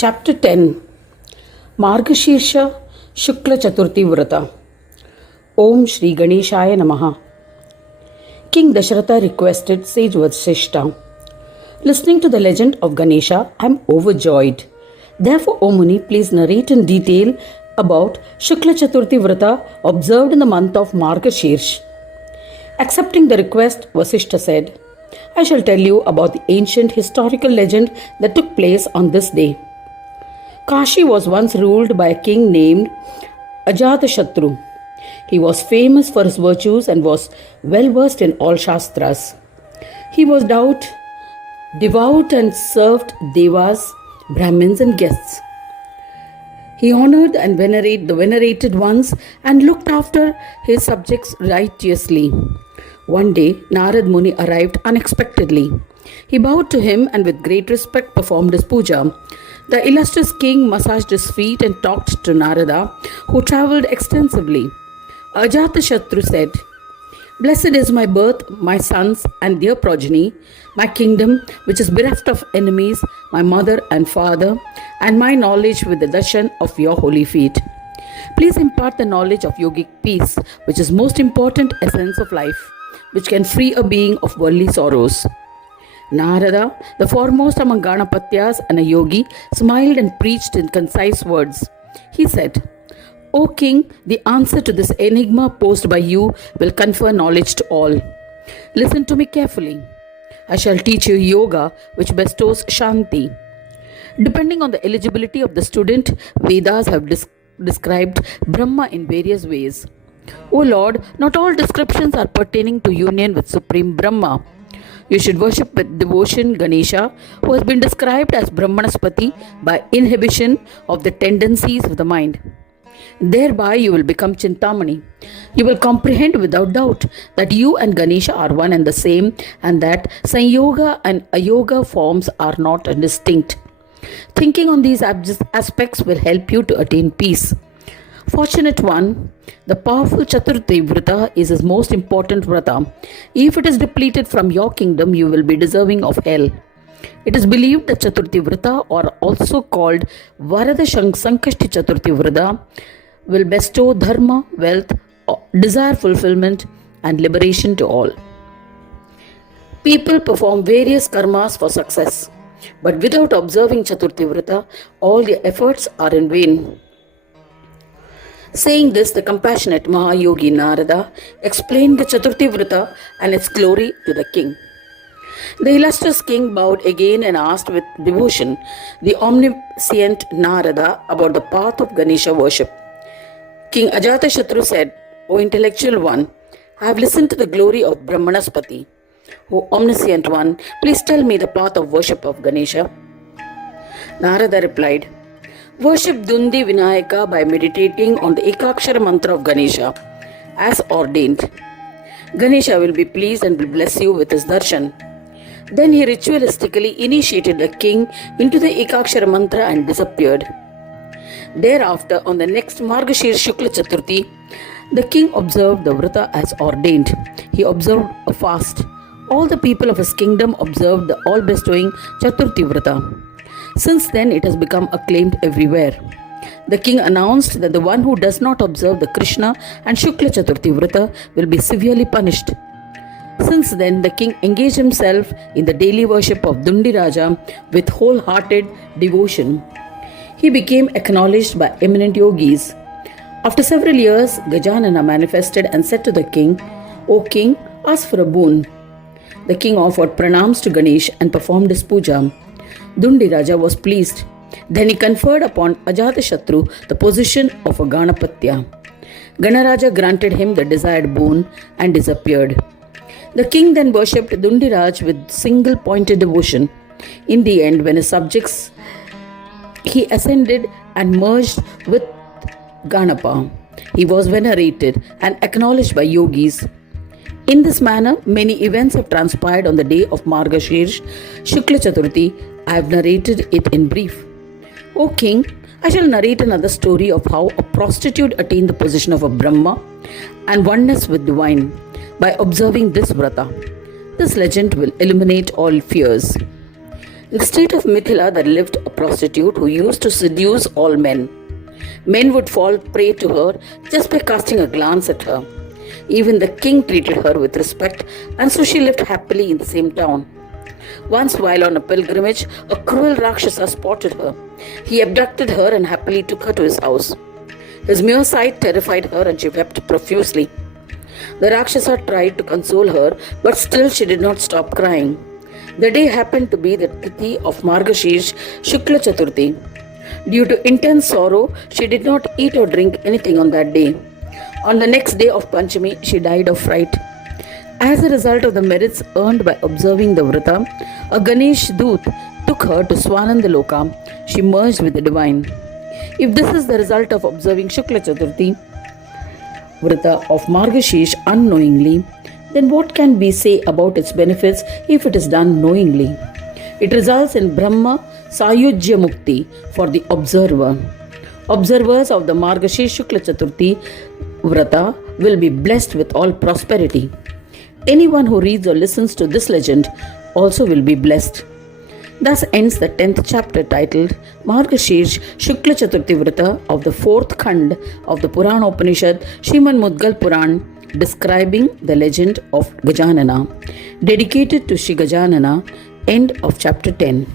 Chapter 10 Margasheersh Shukla Chaturthi vrata. Om Shri Ganeshaya Namaha. King Dasharatha requested sage Vasishta. Listening to the legend of Ganesha, I am overjoyed. Therefore, O Muni, please narrate in detail about Shukla Chaturthi vrata observed in the month of Margasheersh. Accepting the request, Vasishta said, I shall tell you about the ancient historical legend that took place on this day. Kashi was once ruled by a king named Ajatashatru. He was famous for his virtues and was well versed in all Shastras. He was devout and served devas, Brahmins and guests. He honored and venerated the venerated ones and looked after his subjects righteously. One day, Narad Muni arrived unexpectedly. He bowed to him and with great respect performed his puja. The illustrious king massaged his feet and talked to Narada, who travelled extensively. Ajatashatru said, Blessed is my birth, my sons and their progeny, my kingdom which is bereft of enemies, my mother and father, and my knowledge with the darshan of your holy feet. Please impart the knowledge of yogic peace, which is most important essence of life, which can free a being of worldly sorrows. Narada, the foremost among Ganapatyas and a yogi, smiled and preached in concise words. He said, O king, the answer to this enigma posed by you will confer knowledge to all. Listen to me carefully. I shall teach you yoga, which bestows shanti. Depending on the eligibility of the student, Vedas have described Brahma in various ways. O Lord, not all descriptions are pertaining to union with Supreme Brahma. You should worship with devotion Ganesha, who has been described as Brahmanaspati by inhibition of the tendencies of the mind. Thereby you will become Chintamani. You will comprehend without doubt that you and Ganesha are one and the same, and that Sanyoga and Ayoga forms are not distinct. Thinking on these aspects will help you to attain peace. Fortunate one, the powerful Chaturthi vrata is his most important vrata. If it is depleted from your kingdom, you will be deserving of hell. It is believed that Chaturthi vrata, or also called Varada Sankashti Chaturthi vrata, will bestow dharma, wealth, desire fulfillment and liberation to all. People perform various karmas for success, but without observing Chaturthi vrata, all their efforts are in vain. Saying this, the compassionate Mahayogi Narada explained the Chaturthi vrata and its glory to the king. The illustrious king bowed again and asked with devotion the omniscient Narada about the path of Ganesha worship. King Ajatashatru said, O intellectual one, I have listened to the glory of Brahmanaspati. O omniscient one, please tell me the path of worship of Ganesha. Narada replied, Worship Dundi Vinayaka by meditating on the Ekakshara mantra of Ganesha, as ordained. Ganesha will be pleased and will bless you with his darshan. Then he ritualistically initiated the king into the Ekakshara mantra and disappeared. Thereafter, on the next Margasheersh Shukla Chaturthi, the king observed the vrata as ordained. He observed a fast. All the people of his kingdom observed the all-bestowing Chaturthi vrata. Since then, it has become acclaimed everywhere. The king announced that the one who does not observe the Krishna and Shukla Chaturthi vrata will be severely punished. Since then, the king engaged himself in the daily worship of Dundi Raja with wholehearted devotion. He became acknowledged by eminent yogis. After several years, Gajanana manifested and said to the king, O king, ask for a boon. The king offered pranams to Ganesh and performed his puja. Dundi Raja was pleased. Then he conferred upon Ajatashatru the position of a Ganapatya. Ganaraja granted him the desired boon and disappeared. The king then worshipped Dundi Raj with single-pointed devotion. In the end, when his subjects, he ascended and merged with Ganapa. He was venerated and acknowledged by yogis. In this manner, many events have transpired on the day of Margasheersh Shukla Chaturthi. I have narrated it in brief. O king, I shall narrate another story of how a prostitute attained the position of a Brahma and oneness with divine by observing this vrata. This legend will eliminate all fears. In the state of Mithila, there lived a prostitute who used to seduce all men. Men would fall prey to her just by casting a glance at her. Even the king treated her with respect, and so she lived happily in the same town. Once, while on a pilgrimage, a cruel Rakshasa spotted her. He abducted her and happily took her to his house. His mere sight terrified her, and she wept profusely. The Rakshasa tried to console her, but still she did not stop crying. The day happened to be the Tithi of Margasheersh Shukla Chaturthi. Due to intense sorrow, she did not eat or drink anything on that day. On the next day of Panchami, she died of fright. As a result of the merits earned by observing the vrata, a Ganesh Doot took her to Swananda Loka. She merged with the divine. If this is the result of observing Shukla Chaturthi vrata of Margasheersh unknowingly, then what can we say about its benefits if it is done knowingly? It results in Brahma Sayujya Mukti for the observer. Observers of the Margasheersh Shukla Chaturthi vrata will be blessed with all prosperity. Anyone who reads or listens to this legend also will be blessed. Thus ends the 10th chapter titled Margasheersh Shukla Chaturthi vrata of the 4th Khand of the Puran Upanishad Srimad Mudgal Puran, describing the legend of Gajanana. Dedicated to Shri Gajanana. End of chapter 10.